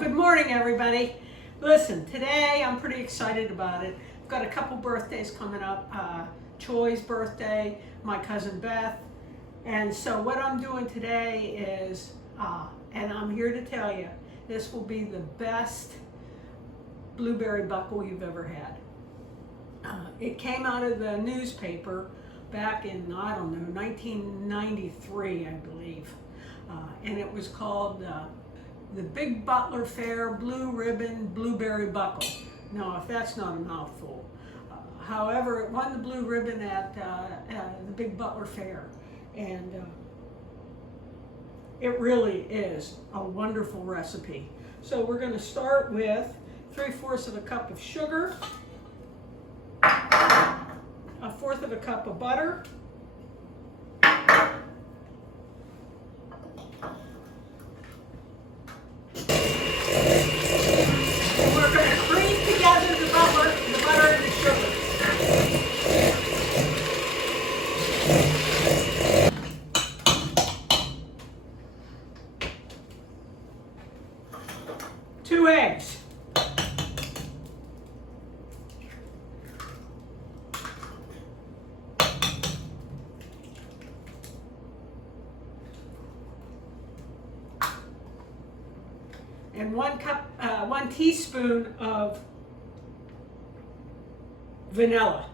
Good morning, everybody. Listen, today I'm pretty excited about it. I've got a couple birthdays coming up. Choi's birthday, my cousin Beth. And so what I'm doing today is, and I'm here to tell you, this will be the best blueberry buckle you've ever had. It came out of the newspaper back in, I don't know, 1993, I believe. And it was called the Big Butler Fair Blue Ribbon Blueberry Buckle. Now, if that's not a mouthful. However, it won the blue ribbon at the Big Butler Fair. And it really is a wonderful recipe. So we're going to start with 3/4 of a cup of sugar, 1/4 of a cup of butter, and we're going to cream together the butter and the sugar. Two eggs. And 1 teaspoon of vanilla.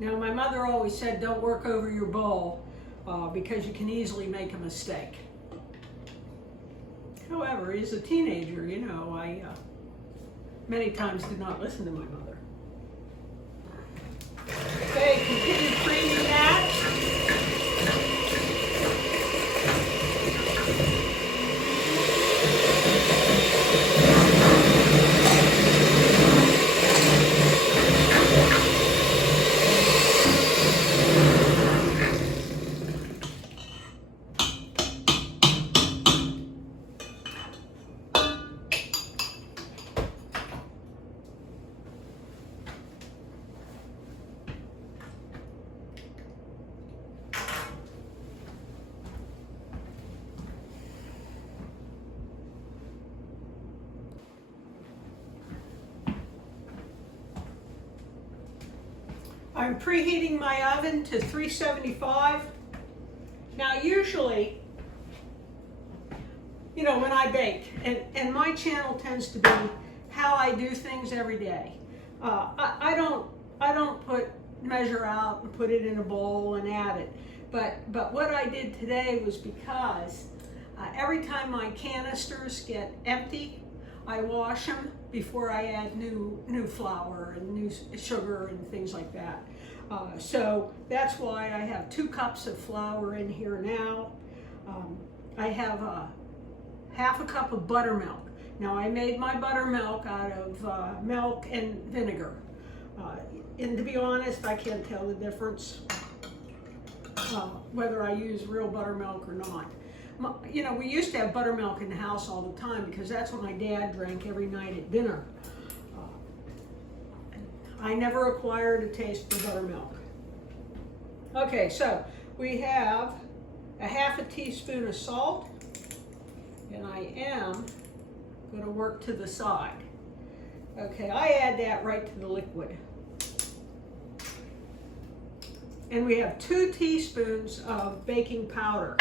Now, my mother always said, don't work over your bowl because you can easily make a mistake. However, as a teenager, you know, I many times did not listen to my mother. Okay, continue creaming that. I'm preheating my oven to 375. Now usually, you know, when I bake, and my channel tends to be how I do things every day. I don't measure out and put it in a bowl and add it. But what I did today was because every time my canisters get empty, I wash them before I add new flour and new sugar and things like that. So that's why I have 2 cups of flour in here now. I have 1/2 cup of buttermilk. Now, I made my buttermilk out of milk and vinegar. And to be honest, I can't tell the difference whether I use real buttermilk or not. You know, we used to have buttermilk in the house all the time because that's what my dad drank every night at dinner. I never acquired a taste for buttermilk. Okay, so we have 1/2 teaspoon of salt, and I am going to work to the side. Okay, I add that right to the liquid. And we have 2 teaspoons of baking powder.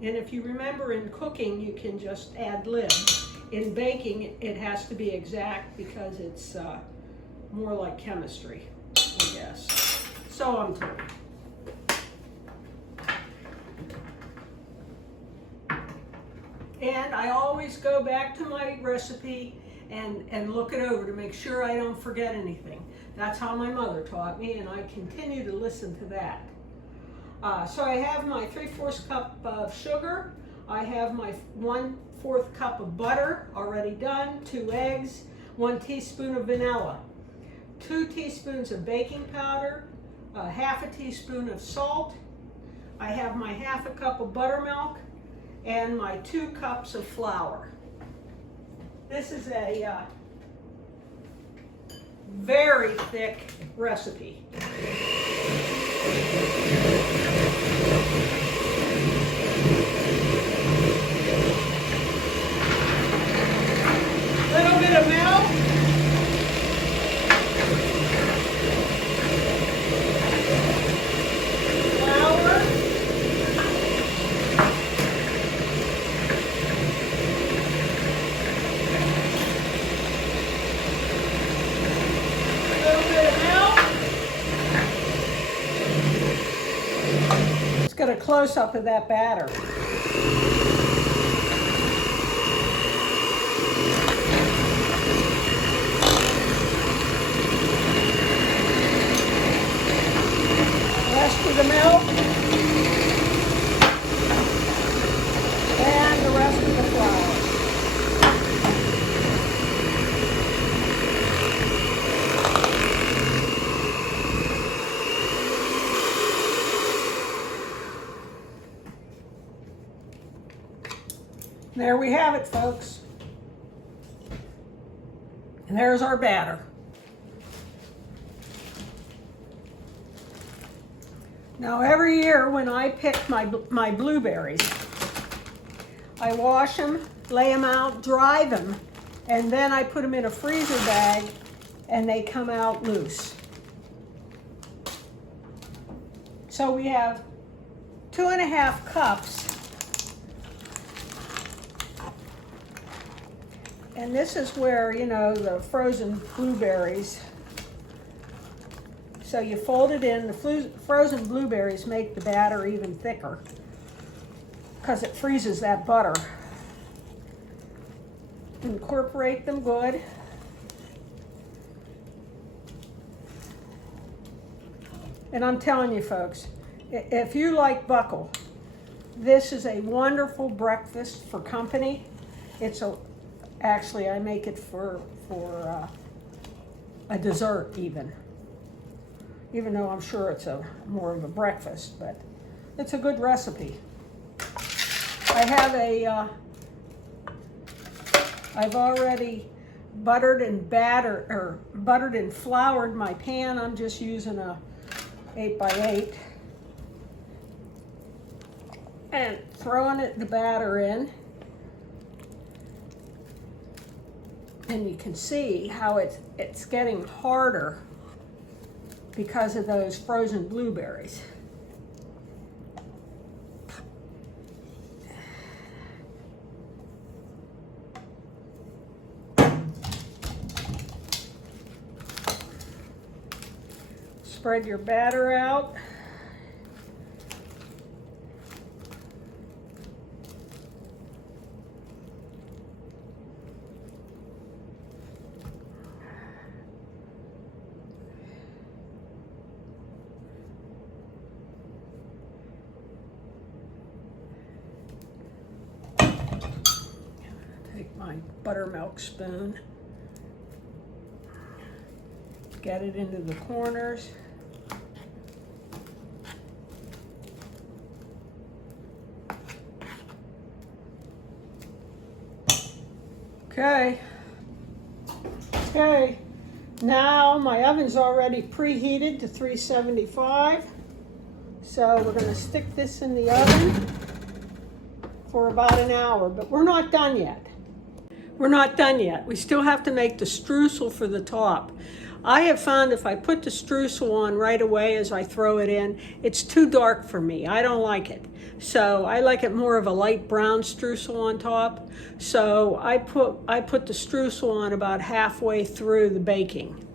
And if you remember, in cooking, you can just add lib. In baking, it has to be exact because it's more like chemistry, I guess. So I'm told. And I always go back to my recipe and look it over to make sure I don't forget anything. That's how my mother taught me, and I continue to listen to that. So I have my 3/4 cup of sugar. I have my 1/4 cup of butter already done, 2 eggs, 1 teaspoon of vanilla, 2 teaspoons of baking powder, 1/2 teaspoon of salt. I have my 1/2 cup of buttermilk and my 2 cups of flour. This is a very thick recipe. get a close-up of that batter. Rest of the milk and the rest of the flour. There we have it, folks. And there's our batter. Now every year when I pick my blueberries, I wash them, lay them out, dry them, and then I put them in a freezer bag and they come out loose. So we have 2.5 cups. And this is where, you know, the frozen blueberries. So you fold it in. The frozen blueberries make the batter even thicker because it freezes that butter. Incorporate them good. And I'm telling you folks, if you like buckle, this is a wonderful breakfast for company. Actually, I make it for a dessert even though I'm sure it's more of a breakfast, but it's a good recipe. I have I've already buttered and floured my pan. I'm just using a 8x8 and throwing the batter in. And you can see how it's getting harder because of those frozen blueberries. Spread your batter out. My buttermilk spoon, get it into the corners. Okay, now my oven's already preheated to 375, so we're going to stick this in the oven for about an hour, but we're not done yet. We're not done yet. We still have to make the streusel for the top. I have found if I put the streusel on right away as I throw it in, it's too dark for me. I don't like it. So I like it more of a light brown streusel on top. So I put the streusel on about halfway through the baking.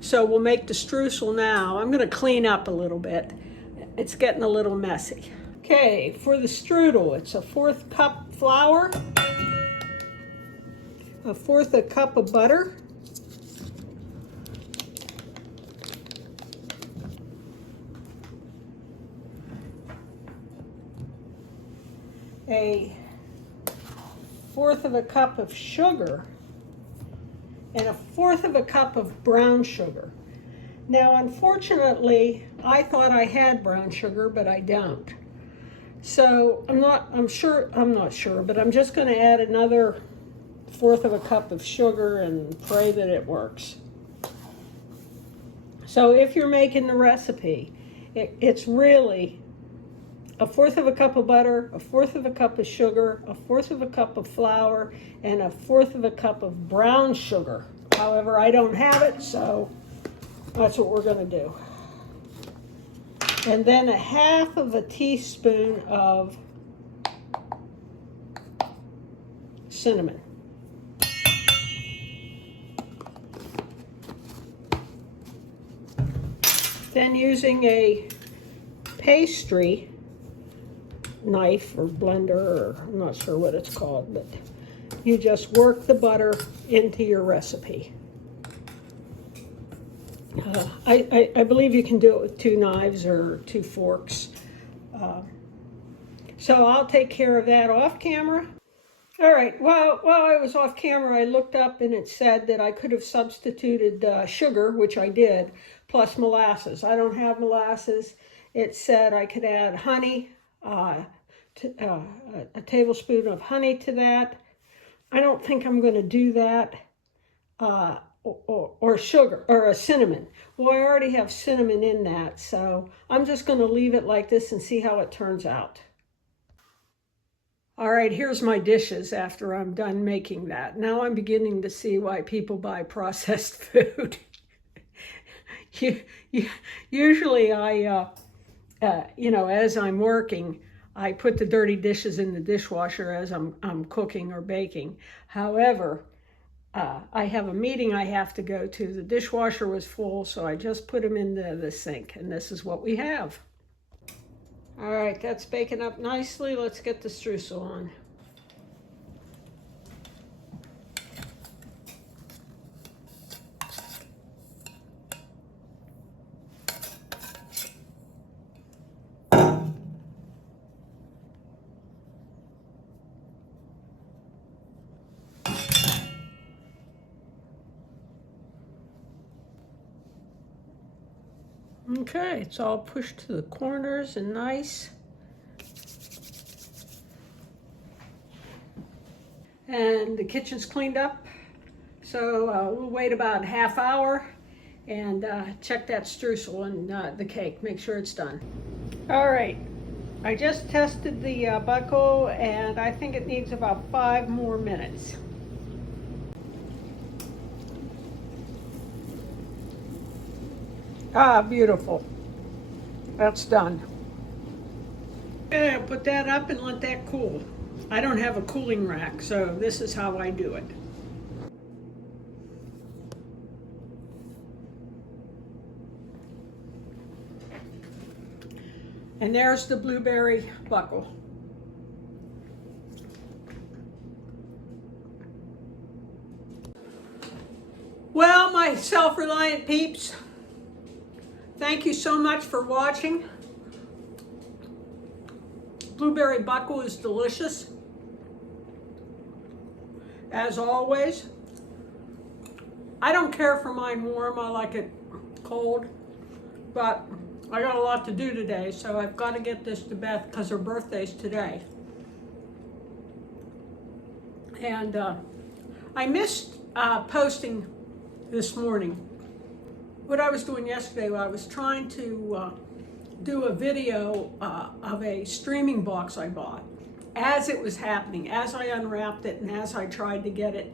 So we'll make the streusel now. I'm going to clean up a little bit. It's getting a little messy. Okay, for the strudel, it's a 1/4 cup flour, a 1/4 cup of butter, a 1/4 cup of sugar, and a 1/4 cup of brown sugar. Now, unfortunately, I thought I had brown sugar, but I don't. So I'm not sure, but I'm just going to add another 1/4 cup of sugar and pray that it works. So if you're making the recipe, it's really a 1/4 cup of butter, a 1/4 cup of sugar, a 1/4 cup of flour, and a 1/4 cup of brown sugar. However, I don't have it, so that's what we're going to do. And then a 1/2 teaspoon of cinnamon. Then using a pastry knife or blender, or I'm not sure what it's called, but you just work the butter into your recipe. I believe you can do it with 2 knives or 2 forks. So I'll take care of that off camera. All right, while I was off camera, I looked up and it said that I could have substituted sugar, which I did, plus molasses. I don't have molasses. It said I could add honey, a tablespoon of honey to that. I don't think I'm going to do that, or sugar, or a cinnamon. Well, I already have cinnamon in that, so I'm just going to leave it like this and see how it turns out. All right, here's my dishes after I'm done making that. Now I'm beginning to see why people buy processed food. Usually as I'm working, I put the dirty dishes in the dishwasher as I'm cooking or baking. However, I have a meeting I have to go to. The dishwasher was full, so I just put them into the sink, and this is what we have. All right, that's baking up nicely. Let's get the streusel on. Okay, it's all pushed to the corners and nice. And the kitchen's cleaned up. So we'll wait about a half hour and check that streusel and the cake, make sure it's done. All right, I just tested the buckle and I think it needs about 5 more minutes. Ah, beautiful. That's done. Okay, I'll put that up and let that cool. I don't have a cooling rack, so this is how I do it. And there's the blueberry buckle. Well, my self-reliant peeps, thank you so much for watching. Blueberry buckle is delicious, as always. I don't care for mine warm, I like it cold, but I got a lot to do today, so I've got to get this to Beth because her birthday's today. And I missed posting this morning. What I was doing yesterday, I was trying to do a video of a streaming box I bought as it was happening, as I unwrapped it and as I tried to get it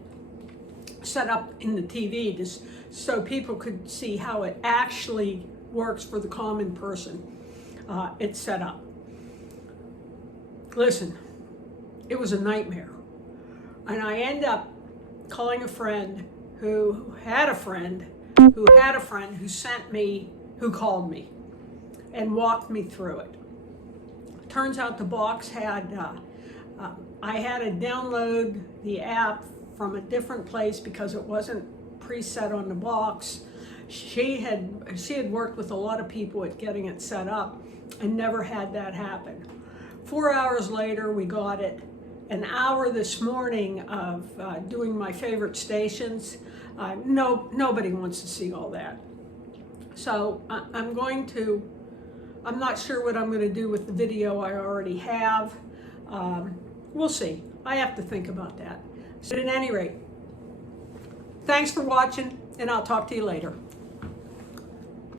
set up in the TV just so people could see how it actually works for the common person. It's set up. Listen, it was a nightmare. And I end up calling a friend who had a friend who had a friend who called me and walked me through it. Turns out the box had, I had to download the app from a different place because it wasn't preset on the box. She had worked with a lot of people at getting it set up and never had that happen. 4 hours later, we got it. An hour this morning of doing my favorite stations. Nobody wants to see all that. So I'm not sure what I'm going to do with the video I already have. We'll see. I have to think about that. So at any rate, thanks for watching, and I'll talk to you later.